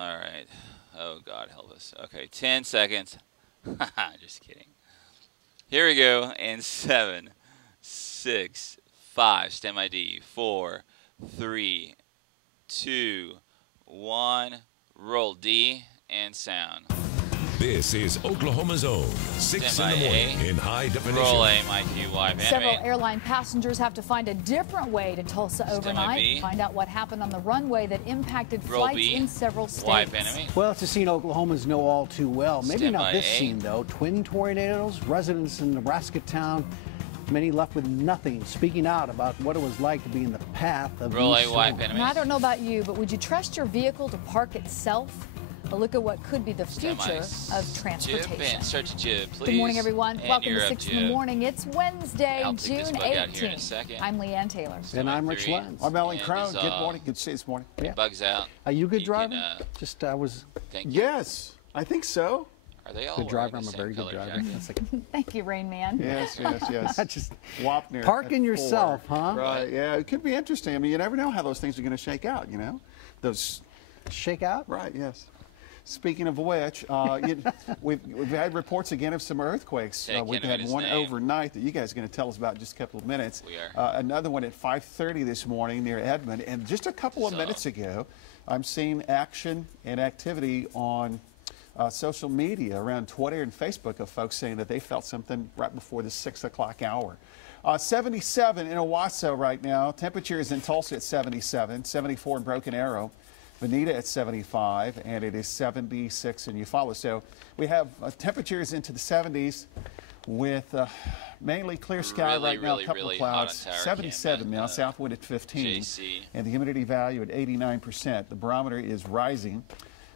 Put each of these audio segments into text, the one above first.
All right. Oh, God help us. Okay, 10 seconds. Just kidding. Here we go. In 7, 6, 5. Stand by D. 4, 3, 2, 1. Roll D and sound. This is Oklahoma's own 6 in the morning in high definition. Roll A, Mike, U, Y, Several airline passengers have to find a different way to Tulsa overnight. Find out what happened on the runway that impacted flights in several states. Well, it's a scene Oklahomans know all too well. Maybe not this scene, though. Twin tornadoes, residents in Nebraska town, many left with nothing, speaking out about what it was like to be in the path of these storms. And I don't know about you, but would you trust your vehicle to park itself? A look at what could be the future of transportation. Start to jib, please. Good morning, everyone. And Welcome to 6 in the morning. It's Wednesday, June 18th. I'm Leanne Taylor. And I'm Rich Lenz. I'm Ellen Crone. Good morning. Good to see you this morning. Yeah. Bugs out. Are you a good driver? Yes, I think so. Are they all good driver? I'm a very good driver. Thank you, Rain Man. Yes. Just Wapner parking yourself, huh? Right. Yeah, it could be interesting. I mean, you never know how those things are going to shake out. You know, those shake out. Right. Yes. Speaking of which, we've had reports again of some earthquakes. We've had one overnight that you guys are going to tell us about in just a couple of minutes. We are. Another one at 5:30 this morning near Edmond. And just a couple of minutes ago, I'm seeing action and activity on social media around Twitter and Facebook of folks saying that they felt something right before the 6 o'clock hour. 77 in Owasso right now. Temperature is in Tulsa at 77, 74 in Broken Arrow. Bonita at 75, and it is 76 in Eufaula. So we have temperatures into the 70s with mainly clear sky right now, a couple of clouds. 77 now, south wind at 15, and the humidity value at 89%. The barometer is rising,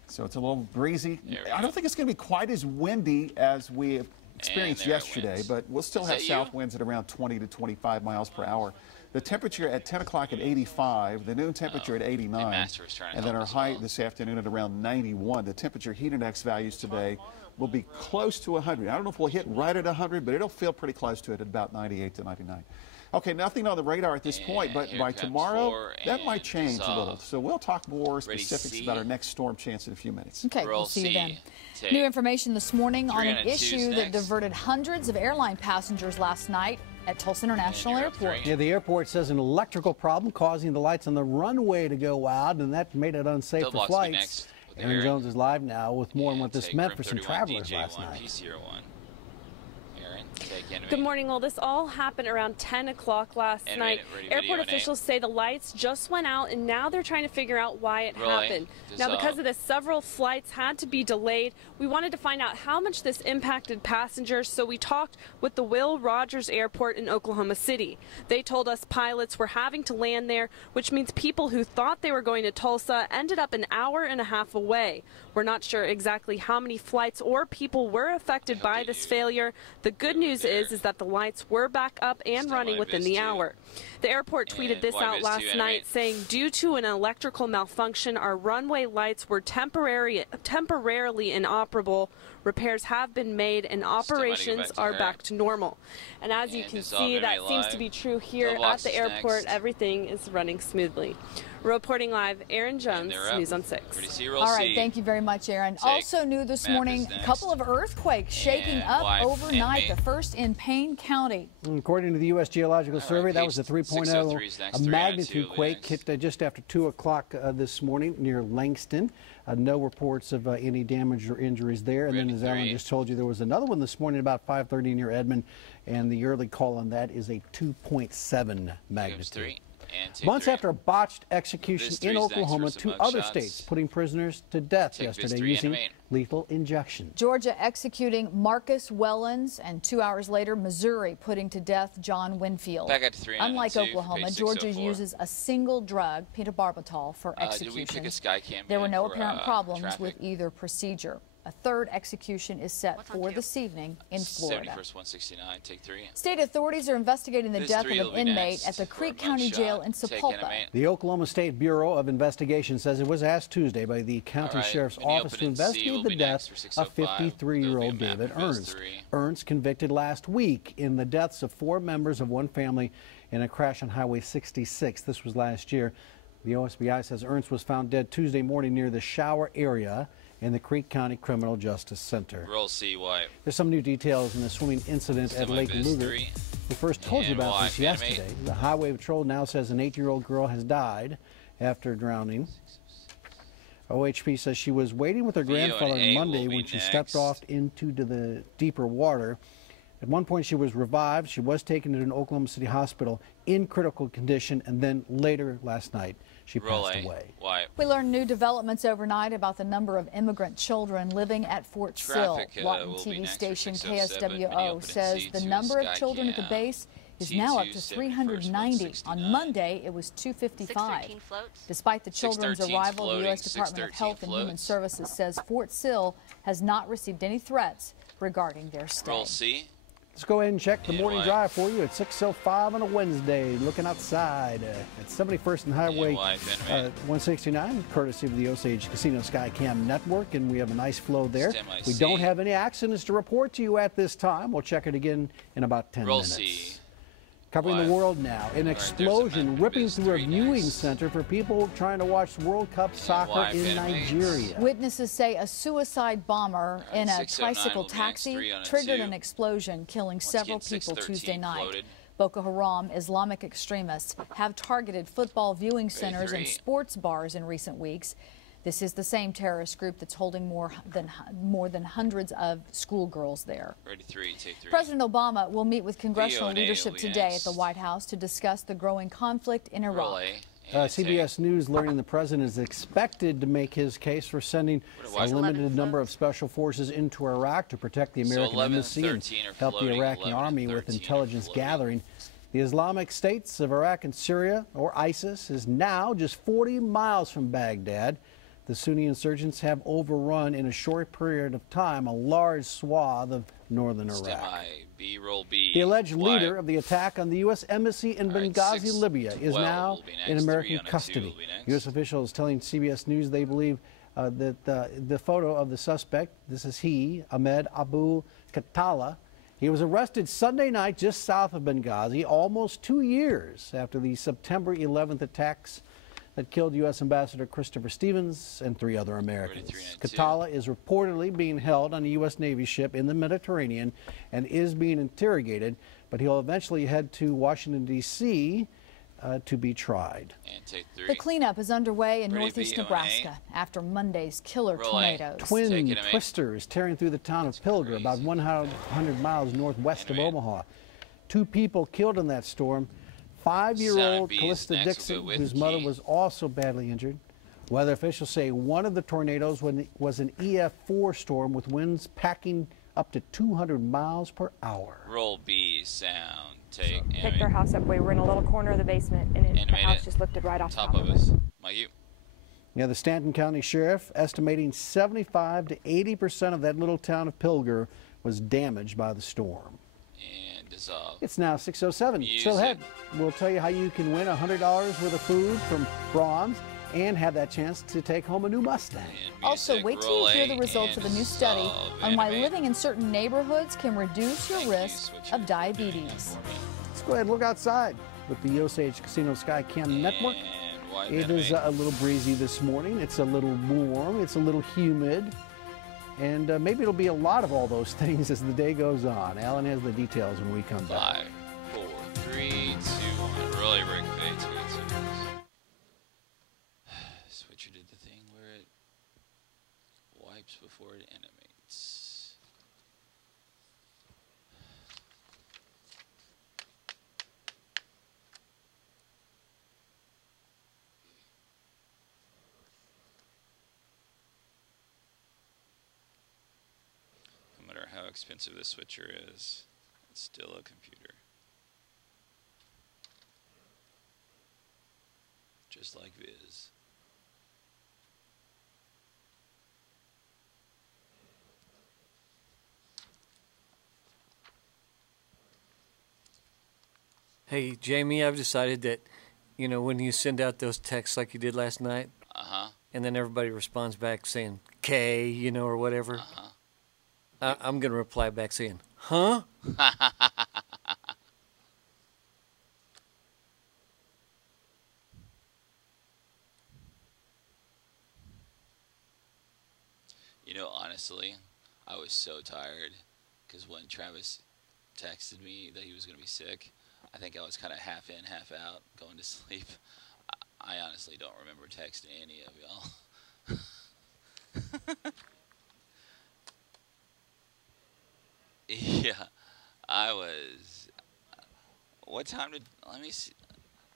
so it's a little breezy. I don't think it's going to be quite as windy as we experienced yesterday, but we'll still have south winds at around 20 to 25 miles per hour. The temperature at 10 o'clock at 85, the noon temperature at 89, and then our high this afternoon at around 91. The temperature heat index values today will be close to 100. I don't know if we'll hit right at 100, but it'll feel pretty close to it at about 98 to 99. Okay, nothing on the radar at this point, but by tomorrow, that might change a little. So we'll talk more specifics about our next storm chance in a few minutes. Okay, we'll see you then. New information this morning on an issue that diverted hundreds of airline passengers last night at Tulsa International Airport. Yeah, the airport says an electrical problem causing the lights on the runway to go out, and that made it unsafe for flights. Aaron Jones is live now with more on what this meant for some travelers last night. Good morning. Well, this all happened around 10 o'clock last night. Airport officials say the lights just went out, and now they're trying to figure out why it happened. Now, because of this, several flights had to be delayed. We wanted to find out how much this impacted passengers, so we talked with the Will Rogers Airport in Oklahoma City. They told us pilots were having to land there, which means people who thought they were going to Tulsa ended up an hour and a half away. We're not sure exactly how many flights or people were affected by this failure. The good news is that the lights were back up and running within the hour. The airport tweeted this out last night, saying, due to an electrical malfunction, our runway lights were temporarily inoperable. Repairs have been made and operations are back to normal. And as you can see, that seems to be true here at the airport. Everything is running smoothly. Reporting live, Aaron Jones, News on 6. All right, thank you very much, Aaron. Also new this morning, a couple of earthquakes shaking up overnight, the first in Payne County. According to the U.S. Geological Survey, that was a 3.0 magnitude quake hit just after 2 o'clock this morning near Langston. No reports of any damage or injuries there. And then, as Ellen just told you, there was another one this morning about 5:30 near Edmond, and the early call on that is a 2.7 magnitude. Months after a botched execution in Oklahoma, 2 other states putting prisoners to death yesterday using lethal injection. Georgia executing Marcus Wellens, and 2 hours later, Missouri putting to death John Winfield. Unlike Oklahoma, Georgia uses a single drug, pentobarbital, for execution. There were no apparent problems with either procedure. A third execution is set for this evening in Florida. 169, take 3. State authorities are investigating the death of an inmate at the Creek County Jail in Sapulpa. The Oklahoma State Bureau of Investigation says it was asked Tuesday by the county sheriff's office to investigate the death of 53-year-old David Ernst. Ernst convicted last week in the deaths of 4 members of one family in a crash on Highway 66. This was last year. The OSBI says Ernst was found dead Tuesday morning near the shower area in the Creek County Criminal Justice Center. Roll C, White. There's some new details in the swimming incident at Lake Luger. We first told you about this yesterday. The Highway Patrol now says an 8-year-old girl has died after drowning. OHP says she was waiting with her grandfather on Monday when she stepped off into the deeper water. At one point, she was revived. She was taken to an Oklahoma City hospital in critical condition, and then later last night, she passed away. We learned new developments overnight about the number of immigrant children living at Fort Sill. Lawton TV station KSWO says the number of children at the base is now up to 390. On Monday, it was 255. Despite the children's arrival, the U.S. Department of Health and Human Services says Fort Sill has not received any threats regarding their stay. Roll C. Let's go ahead and check the morning drive for you at 6:05 on a Wednesday. Looking outside at 71st and Highway 169, courtesy of the Osage Casino Skycam Network, and we have a nice flow there. We don't have any accidents to report to you at this time. We'll check it again in about 10 minutes. C. Covering the world now, an explosion ripping through a viewing center for people trying to watch World Cup soccer in Nigeria. Witnesses say a suicide bomber in a tricycle taxi triggered an explosion, killing several people Tuesday night. Boko Haram Islamic extremists have targeted football viewing centers and sports bars in recent weeks. This is the same terrorist group that's holding more than hundreds of schoolgirls there. President Obama will meet with congressional leadership today at the White House to discuss the growing conflict in Iraq. CBS News learning the president is expected to make his case for sending a limited number of special forces into Iraq to protect the American embassy and help the Iraqi army with intelligence gathering. The Islamic States of Iraq and Syria, or ISIS, is now just 40 miles from Baghdad. The Sunni insurgents have overrun in a short period of time a large swath of northern Iraq. The alleged leader of the attack on the U.S. embassy in Benghazi, Libya, is now in American custody. U.S. officials telling CBS News they believe that the photo of the suspect, this is he, Ahmed Abu Khattala, he was arrested Sunday night just south of Benghazi, almost 2 years after the September 11th attacks that killed U.S. Ambassador Christopher Stevens and 3 other Americans. Khattala is reportedly being held on a U.S. Navy ship in the Mediterranean and is being interrogated, but he'll eventually head to Washington, D.C. To be tried. The cleanup is underway in northeast Nebraska after Monday's killer tornadoes. Twin twisters tearing through the town of Pilger, about 100 miles northwest of Omaha. 2 people killed in that storm. 5-year-old Callista Dixon, whose mother was also badly injured. Weather officials say one of the tornadoes was an EF4 storm with winds packing up to 200 miles per hour. Roll B, sound, take, picked our house up. We were in a little corner of the basement, and the house just lifted right off top of us. Yeah, the Stanton County Sheriff estimating 75 to 80% of that little town of Pilger was damaged by the storm. It's now 6:07. Still ahead, we'll tell you how you can win $100 worth of food from Braum's and have that chance to take home a new Mustang. Also, wait till you hear the results of a new study on why living in certain neighborhoods can reduce your risk of diabetes. Let's go ahead and look outside with the Osage Casino Skycam Network. It is a little breezy this morning. It's a little warm. It's a little humid. And maybe it'll be a lot of all those things as the day goes on. Alan has the details when we come back. 5, 4, 3, 2, 1. Really rig fades. Good Switcher did the thing where it wipes before it animates. No matter how expensive this switcher is, it's still a computer. Just like Viz. Hey, Jamie, I've decided that, you know, when you send out those texts like you did last night, and then everybody responds back saying K, you know, or whatever, I'm going to reply back saying, huh? You know, honestly, I was so tired because when Travis texted me that he was going to be sick, I think I was kind of half in, half out, going to sleep. I honestly don't remember texting any of y'all. Yeah, I was. What time did? Let me see.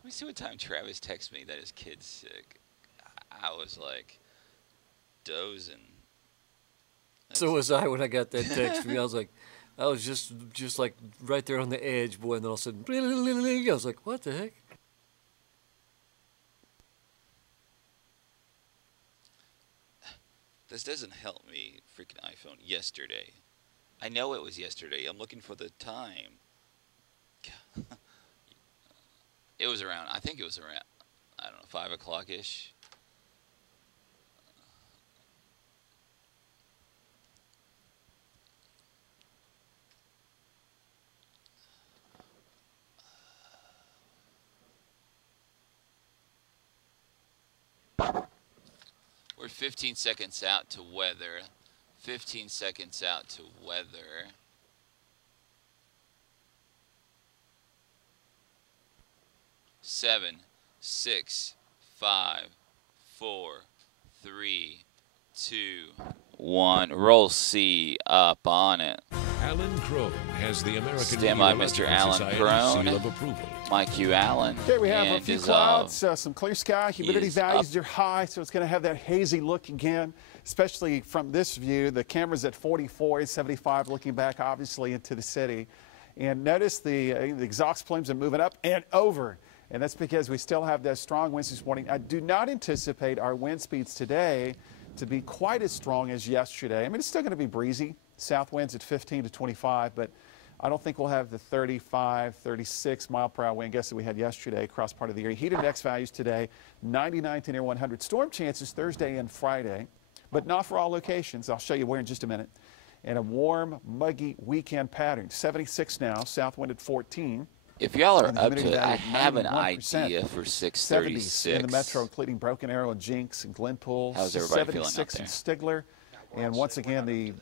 Let me see what time Travis texted me that his kid's sick. I was like dozing. So was I when I got that text from you. I was just like right there on the edge, boy, and then all of a sudden, I was like, what the heck? This doesn't help me, freaking iPhone, yesterday. I know it was yesterday. I'm looking for the time. It was around, I think it was around, I don't know, 5 o'clock-ish. We're 15 seconds out to weather. 15 seconds out to weather. Seven, 6, 5, 4, 3, 2, 1. Roll C up on it. Alan Crone has the American Stand by, Mr. Alan Crone. Seal of approval. Mike Hugh Allen. Okay, we have a few clouds, some clear sky. Humidity values are high, so it's going to have that hazy look again, especially from this view. The camera's at 44, 75, looking back, obviously, into the city. And notice the exhaust plumes are moving up and over. And that's because we still have those strong winds this morning. I do not anticipate our wind speeds today to be quite as strong as yesterday. I mean, it's still going to be breezy. South winds at 15 to 25, but I don't think we'll have the 35, 36 mile per hour wind gusts that we had yesterday across part of the area. Heat index values today, 99 to near 100. Storm chances Thursday and Friday, but not for all locations. I'll show you where in just a minute. And a warm, muggy weekend pattern. 76 now, south wind at 14. If y'all are up to it, I have an idea for 636. In the metro, including Broken Arrow and Jinx and Glenpool. How's everybody feeling up there? In Stigler. And once again, the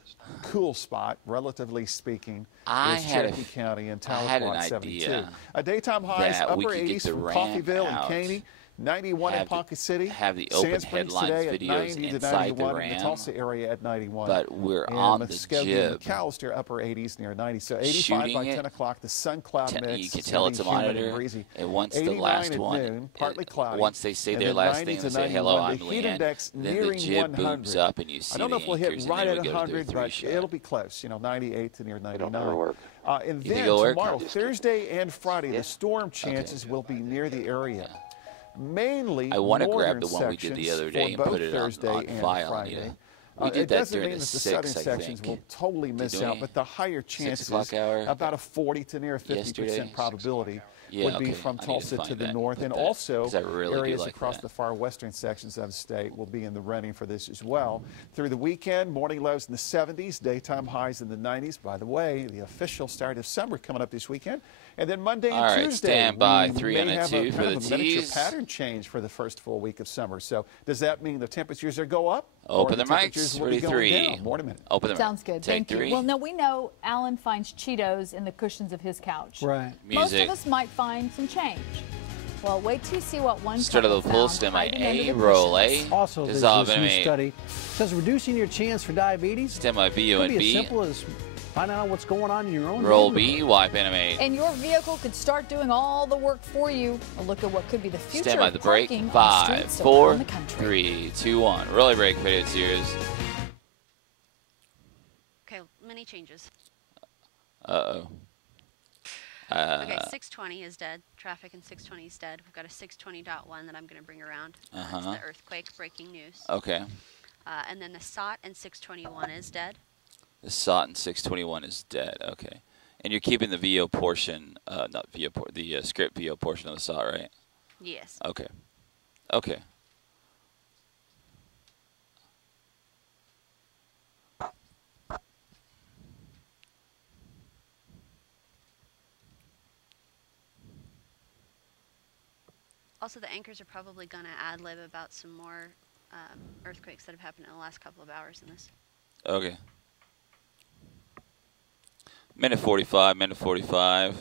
cool spot, relatively speaking, is Cherokee County and Tahlequah 72. A daytime highs upper 80s from Coffeyville and Caney. 91 in Ponca City. Have the open headlines videos inside the RAM. In the Tulsa area at 91. But we're on the jib. McAllister upper 80s near 90. So 85 by 10 o'clock. The sun cloud mix. You can tell it's a monitor. And once the last one, noon, partly cloudy. Once they say their last thing, they say hello, I'm Leanne. Then the jib booms up and you see I don't know if we'll hit right at 100, but shot. it'll be close. You know, 98 to near 99. And then tomorrow, Thursday and Friday, the storm chances will be near the area. Mainly I want to grab the one we did the other day and put it on file. Friday. We did that during the the 6, southern sections will totally miss out, but the higher chances, about a 40 to near 50% probability, would be from Tulsa to the north, and also areas across the far western sections of the state will be in the running for this as well. Through the weekend, morning lows in the 70s, daytime highs in the 90s. By the way, the official start of summer coming up this weekend. And then Monday and Tuesday, stand by, we 3 and a 2 for the miniature pattern change for the first full week of summer. So does that mean the temperatures are go up? Open the mics, 33. More in a minute. Open the Sounds good. Take Thank 3. you. Well, no, we know Alan finds Cheetos in the cushions of his couch. Right. Most of us might find some change. Well, wait till you see what one Start of the full stem A, roll A. Also, there's this new study says reducing your chance for diabetes. Stem B, O, and could be B. as simple as finding out what's going on in your own roll B, wipe animate. And your vehicle could start doing all the work for you. A look at what could be the future Stand by the of brake. parking 5, on streets 4, around the country. 3, 2, 1. Rolly brake, video series. Okay, many changes. Uh-oh. Okay, 620 is dead. Traffic in 620 is dead. We've got a 620.1 that I'm going to bring around. It's the earthquake breaking news. Okay. And then the SOT and 621 is dead. The SOT and 621 is dead. Okay. And you're keeping the VO portion, not VO, the script VO portion of the SOT, right? Yes. Okay. Okay. Also, the anchors are probably going to ad-lib about some more earthquakes that have happened in the last couple of hours in this. Okay. Minute 45, minute 45.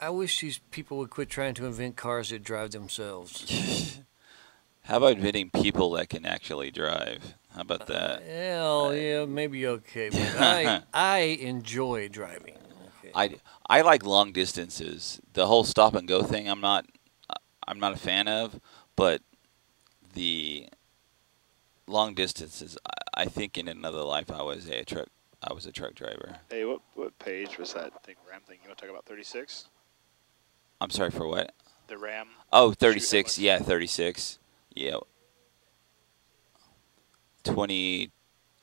I wish these people would quit trying to invent cars that drive themselves. How about inventing people that can actually drive? How about that? Hell, yeah, maybe okay, but I enjoy driving. Okay. I like long distances. The whole stop and go thing, I'm not a fan of, but the long distances, I think in another life I was a truck driver. Hey, what page was that RAM thing? You want to talk about 36? I'm sorry, for what? The RAM. Oh, 36. Yeah, 36. Yeah. 20.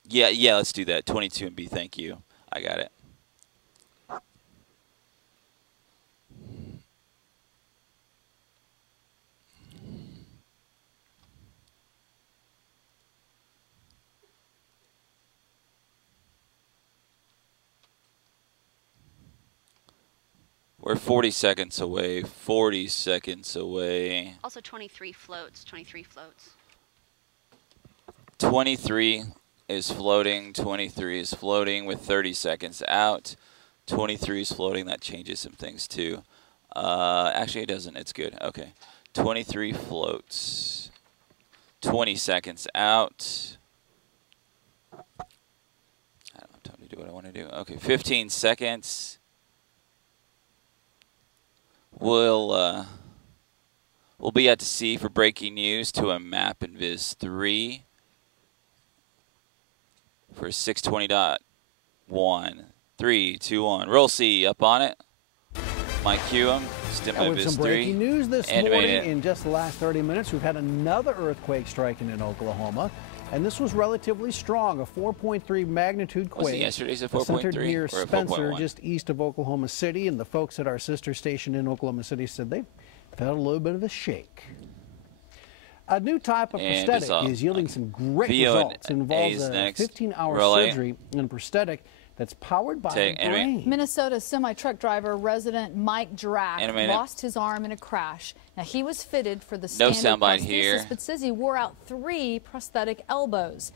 Yeah, let's do that. 22 and B, thank you. I got it. We're 40 seconds away. 40 seconds away. Also 23 floats. 23 floats. 23 is floating. 23 is floating with 30 seconds out. 23 is floating. That changes some things too. Actually, it doesn't. It's good. Okay. 23 floats. 20 seconds out. I don't have time to do what I want to do. Okay. 15 seconds. We'll be at sea for breaking news to a map in Viz 3 for 620.1. 3, 2, 1. Roll C up on it. Mike Hewem, Stim by Viz 3. Some breaking news this morning. In just the last 30 minutes, we've had another earthquake striking in Oklahoma. And this was relatively strong, a 4.3 magnitude quake. Was it yesterday's a 4.3 centered near or Spencer, just east of Oklahoma City. And the folks at our sister station in Oklahoma City said they felt a little bit of a shake. A new type of prosthetic is yielding some great results. It involves a 15-hour surgery in a prosthetic that's powered by a brain. Minnesota semi-truck driver resident Mike Drack lost his arm in a crash. Now, he was fitted for the standard prosthesis, but says he wore out 3 prosthetic elbows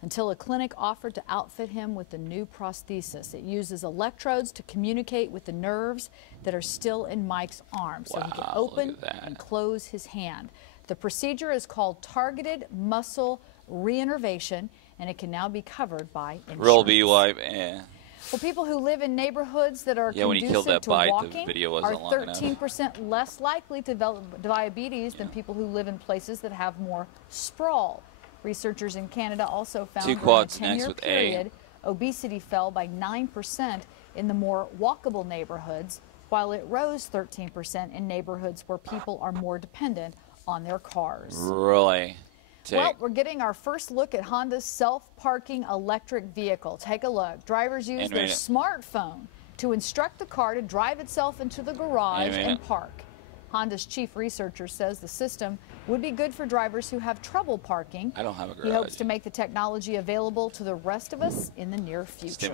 until a clinic offered to outfit him with the new prosthesis. It uses electrodes to communicate with the nerves that are still in Mike's arm, so he can open and close his hand. The procedure is called targeted muscle reinnervation, and it can now be covered by insurance. Roll B wipe, yeah. Well, people who live in neighborhoods that are conducive to walking are 13% less likely to develop diabetes than people who live in places that have more sprawl. Researchers in Canada also found that in a 10-year period, obesity fell by 9% in the more walkable neighborhoods, while it rose 13% in neighborhoods where people are more dependent on their cars. Really? Well, we're getting our first look at Honda's self-parking electric vehicle. Take a look. Drivers use their smartphone to instruct the car to drive itself into the garage and park. Honda's chief researcher says the system would be good for drivers who have trouble parking. I don't have a garage. He hopes to make the technology available to the rest of us in the near future.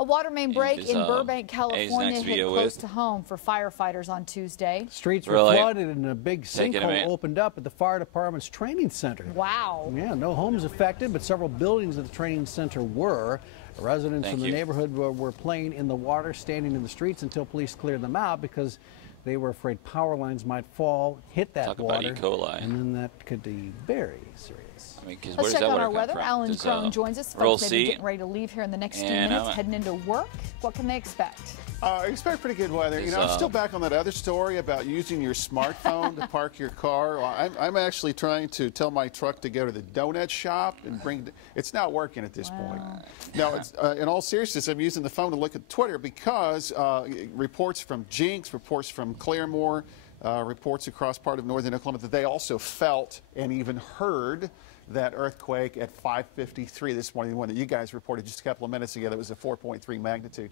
A water main break in Burbank, California hit close to home for firefighters on Tuesday. Streets were flooded and a big sinkhole opened up at the fire department's training center. Wow. Yeah, no homes affected, but several buildings at the training center were. Residents from the neighborhood were playing in the water, standing in the streets until police cleared them out because they were afraid power lines might fall, hit that water, about E. coli. And then that could be very serious. I mean, let's check out our weather. Alan Crone joins us. Folks may be getting ready to leave here in the next few minutes, heading into work. What can they expect? I expect pretty good weather. You know, I'm still back on that other story about using your smartphone to park your car. I'm actually trying to tell my truck to go to the donut shop and bring. It's not working at this point. No, it's, in all seriousness, I'm using the phone to look at Twitter because reports from Jinx, reports from Claremore, reports across part of northern Oklahoma that they also felt and even heard that earthquake at 5:53 this morning, the one that you guys reported just a couple of minutes ago. That was a 4.3 magnitude.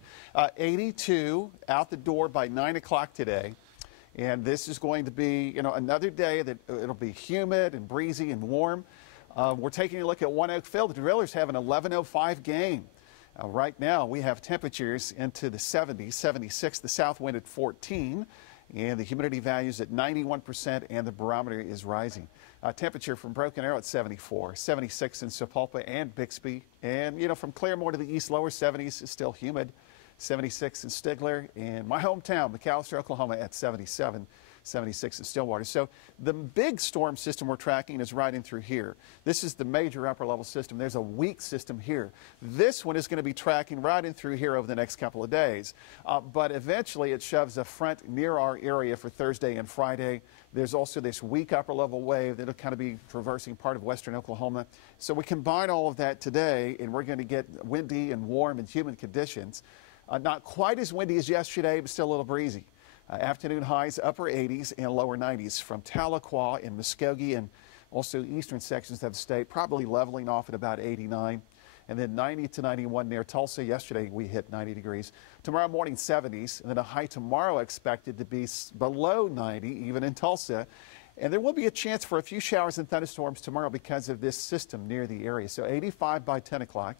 82 out the door by 9 o'clock today. And this is going to be, you know, another day that it'll be humid and breezy and warm. We're taking a look at One Oak Field. The Drillers have an 11:05 game. Right now we have temperatures into the 70s, 76, the south wind at 14. And the humidity value is at 91%, and the barometer is rising. Temperature from Broken Arrow at 74, 76 in Sapulpa and Bixby. And, you know, from Claremore to the east, lower 70s is still humid. 76 in Stigler, and my hometown, McAlester, Oklahoma, at 77. 76 in Stillwater. So the big storm system we're tracking is right in through here. This is the major upper level system. There's a weak system here. This one is going to be tracking right in through here over the next couple of days. But eventually it shoves a front near our area for Thursday and Friday. There's also this weak upper level wave that'll kind of be traversing part of western Oklahoma. So we combine all of that today, and we're going to get windy and warm and humid conditions. Not quite as windy as yesterday, but still a little breezy. Afternoon highs upper 80s and lower 90s from Tahlequah and Muskogee and also eastern sections of the state, probably leveling off at about 89. And then 90 to 91 near Tulsa. Yesterday we hit 90 degrees. Tomorrow morning 70s, and then a high tomorrow expected to be below 90 even in Tulsa. And there will be a chance for a few showers and thunderstorms tomorrow because of this system near the area. So 85 by 10 o'clock.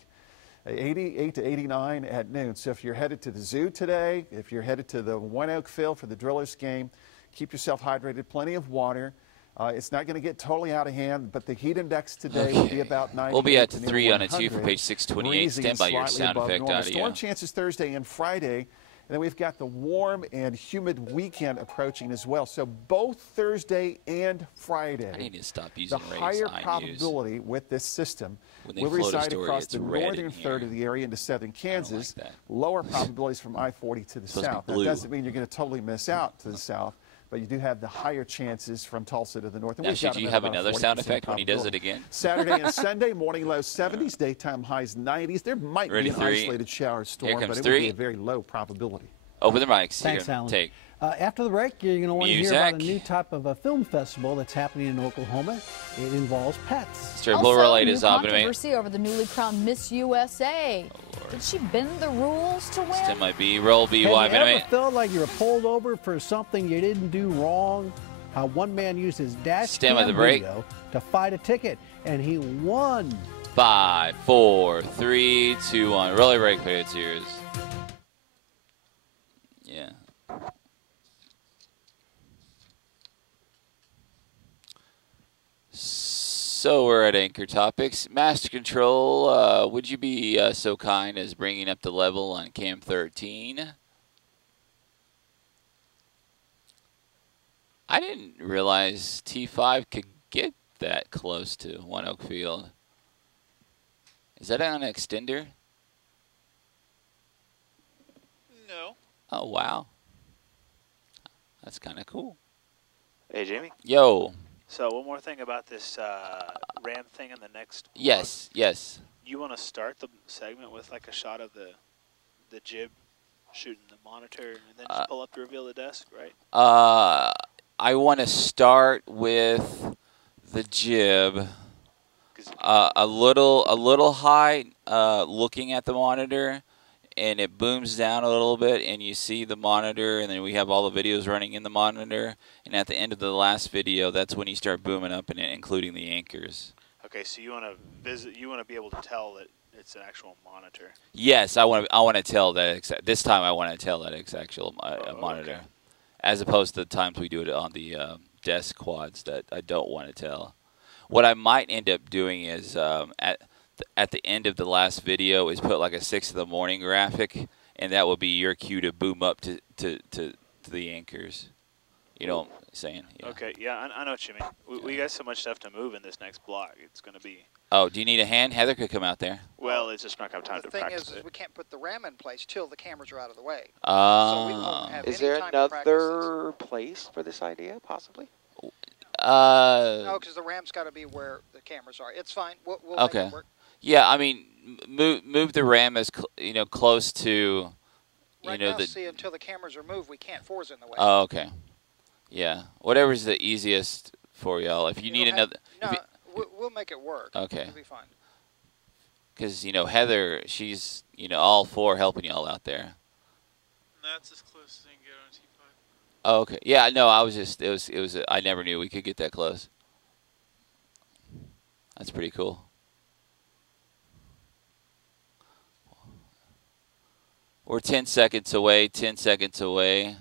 88 to 89 at noon. So if you're headed to the zoo today, if you're headed to the One Oak Field for the Drillers game, keep yourself hydrated, plenty of water. It's not going to get totally out of hand, but the heat index today will be about 90. We'll be at 3 on a 2 for page 628. Stand by your sound effect audio. Storm chances Thursday and Friday. And then we've got the warm and humid weekend approaching as well. So both Thursday and Friday. I need to stop using the higher probability with this system will reside across the northern third of the area into southern Kansas. Like lower probabilities from I-40 to the south. That doesn't mean you're going to totally miss out to the south, but you do have the higher chances from Tulsa to the north. And now, should you have another sound effect when he does it again? Saturday and Sunday, morning lows 70s, daytime highs 90s. There might be an isolated shower storm, but it would be a very low probability. Open the mics. Thanks, here. Alan. Take. After the break, you're going to want to hear about a new type of a film festival that's happening in Oklahoma. It involves pets. Also, new controversy over the newly crowned Miss USA. Did she bend the rules to win? Stand by B. Roll B. Have you ever felt like you were pulled over for something you didn't do wrong? How one man used his dash cam video to fight a ticket, and he won. 5, 4, 3, 2, 1. Really break for your tears. Yeah. So we're at Anchor Topics. Master Control, would you be so kind as bringing up the level on Cam 13? I didn't realize T5 could get that close to One Oak Field. Is that on an extender? No. Oh, wow. That's kind of cool. Hey, Jamie. Yo. So one more thing about this RAM thing in the next vlog. Yes. You want to start the segment with like a shot of the jib shooting the monitor and then just pull up to reveal the desk, right? I want to start with the jib a little high looking at the monitor, and it booms down a little bit, and you see the monitor, and then we have all the videos running in the monitor, and at the end of the last video, that's when you start booming up, and including the anchors. Okay, so you want to be able to tell that it's an actual monitor. Yes, I want to tell that this time. I want to tell that it's actual monitor, okay. As opposed to the times we do it on the desk quads that I don't want to tell. What I might end up doing is at the end of the last video is put like a 6 in the morning graphic, and that will be your cue to boom up to the anchors. You know what I'm saying? Yeah. Okay, yeah, I know what you mean. We got so much stuff to move in this next block. It's going to be... Oh, do you need a hand? Heather could come out there. Well, it's just not going to have time to practice. The thing is we can't put the RAM in place till the cameras are out of the way. So we won't have is any there time another place for this idea, possibly? No, because the RAM's got to be where the cameras are. It's fine. We'll okay. make it work. Yeah, I mean, move the RAM as close to, right now, see, until the cameras are moved, we can't. 4's in the way. Oh, okay. Yeah, whatever's the easiest for y'all. If you need another, no, we'll make it work. Okay, it'll be fine. Because Heather, she's all for helping y'all out there. That's as close as I can get on T5. Oh, okay. Yeah, no, I was just it was I never knew we could get that close. That's pretty cool. We're 10 seconds away. 10 seconds away.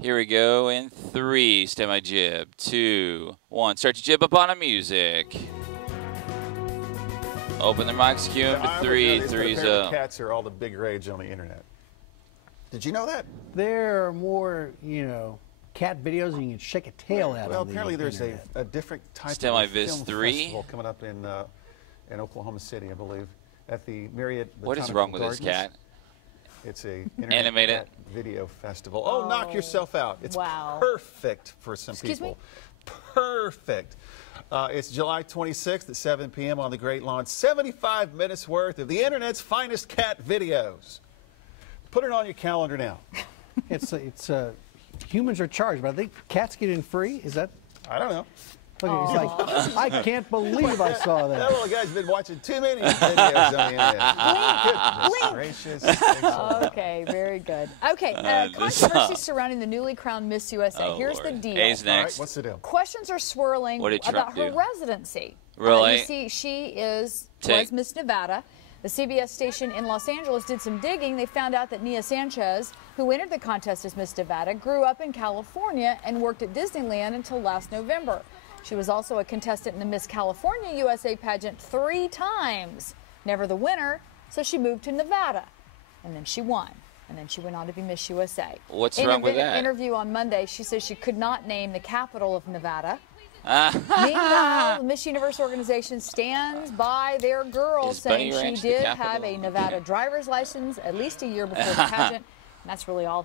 Here we go in 3. Stand by jib. 2, 1. Start your jib up on the music. Open the mics, cue him to 3. 3's up. Cats are all the big rage on the internet. Did you know that? There are more, cat videos and you can shake a tail at. Well, apparently there's a different type of film festival coming up in Oklahoma City, I believe, at the Marriott. What is wrong with this cat? It's a animated video festival. Oh, knock yourself out! It's perfect for some people. Perfect. It's July 26th at 7 p.m. on the Great Lawn. 75 minutes worth of the internet's finest cat videos. Put it on your calendar now. Humans are charged, but I think cats get in free. Is that? I don't know. Look, he's like, I can't believe I saw that. That little guy's been watching too many videos on the internet. Gracious. Okay, very good. Okay, controversy surrounding the newly crowned Miss USA. Here's the deal. A's next. All right, what's the deal? Questions are swirling about her residency. Really? You see, she was Miss Nevada. The CBS station in Los Angeles did some digging. They found out that Nia Sanchez, who entered the contest as Miss Nevada, grew up in California and worked at Disneyland until last November. She was also a contestant in the Miss California USA pageant 3 times. Never the winner, so she moved to Nevada. And then she won. And then she went on to be Miss USA. What's wrong with that? In an interview on Monday, she says she could not name the capital of Nevada. Meanwhile, the Miss Universe organization stands by their girl, saying she did have a Nevada driver's license at least a year before the pageant. And that's really all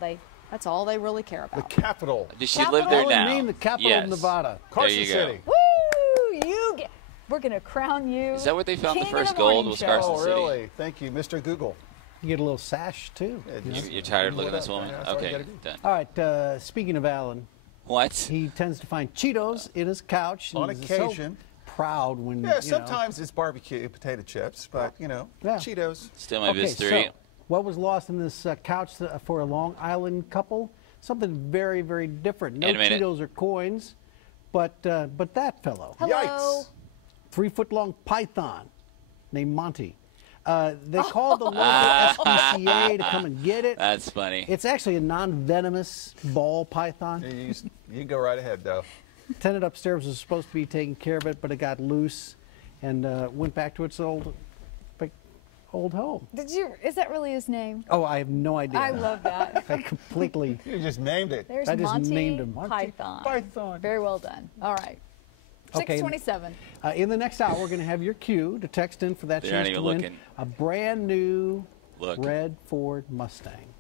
that's all they really care about. The capital. Does she live there now? Name the capital of Nevada. Carson City. Woo! We're going to crown you. Is that where they found the first gold? Was Carson City? Oh, really? Thank you, Mr. Google. You get a little sash, too. You're tired of looking at this woman? Okay, done. All right, speaking of Alan. What? He tends to find Cheetos in his couch. On occasion. So proud when, Yeah, sometimes it's barbecue potato chips, but, Cheetos. Still my best 3. So what was lost in this couch for a Long Island couple? Something very, very different. No Cheetos or coins, but that fellow. Hello. Yikes. 3-foot-long python named Monty. They called the local SPCA to come and get it. That's funny. It's actually a non-venomous ball python. You go right ahead, though. Tenant upstairs was supposed to be taking care of it, but it got loose and went back to its old home. Is that really his name? Oh, I have no idea. I love that. I completely. You just named it. There's I just Monty named him. Python. Very well done. All right. 627. In the next hour, we're going to have your cue to text in for that chance to win a brand new red Ford Mustang.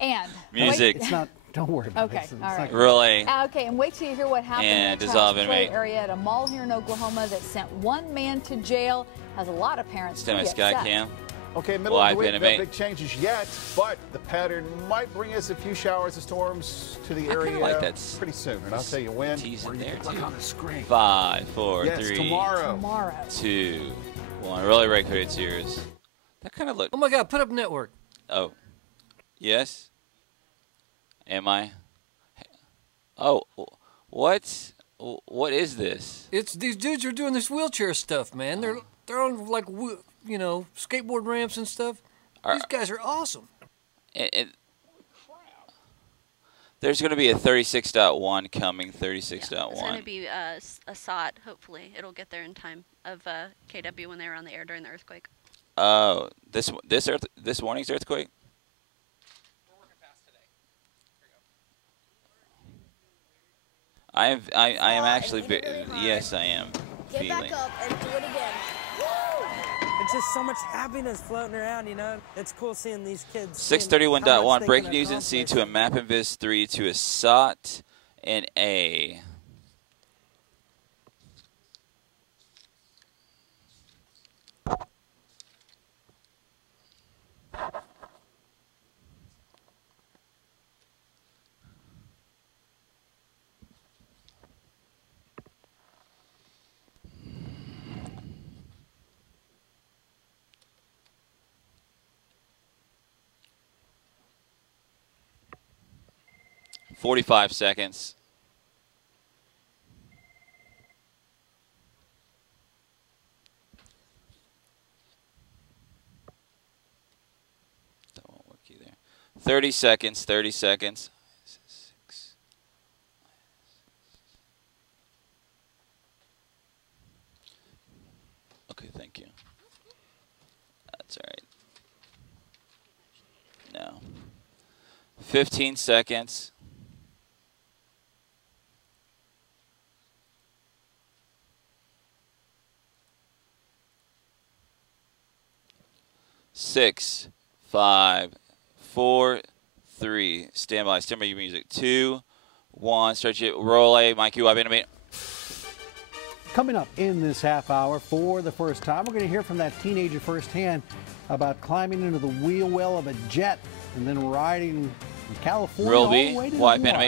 And music. It's not. Don't worry about it. Okay, all right. Really? Okay, and wait till you hear what happened in the Child's Play area at a mall here in Oklahoma that sent one man to jail. Has a lot of parents Stand by Sky Cam. Okay, middle of the week, no big changes yet, but the pattern might bring us a few showers and storms to the area pretty soon. And I'll tell you when. Look on the screen. 5, 4, 3, tomorrow. 2, 1. Really recorded series. That kind of look. Oh my God! Put up network. Oh, yes. Am I? Oh, what? What is this? It's these dudes are doing this wheelchair stuff, man. They're on like skateboard ramps and stuff. These guys are awesome. There's going to be a 36.1 coming. 36.1. It's going to be a SOT. Hopefully, it'll get there in time of KW when they were on the air during the earthquake. Oh, this morning's earthquake. I am actually, yes, I am. Get back up and do it again. Woo! It's just so much happiness floating around, It's cool seeing these kids. 631.1, breaking news in C to a map in Viz 3 to a SOT and A. $45 seconds. That won't work either. 30 seconds, 30 seconds. Okay, thank you. That's all right. No. 15 seconds. Six, 5, 4, 3. Stand by your music. 2, 1. Start it. Roll A. Mike, you up in a minute. Coming up in this half hour for the first time, we're going to hear from that teenager firsthand about climbing into the wheel well of a jet and then riding in California all the way to the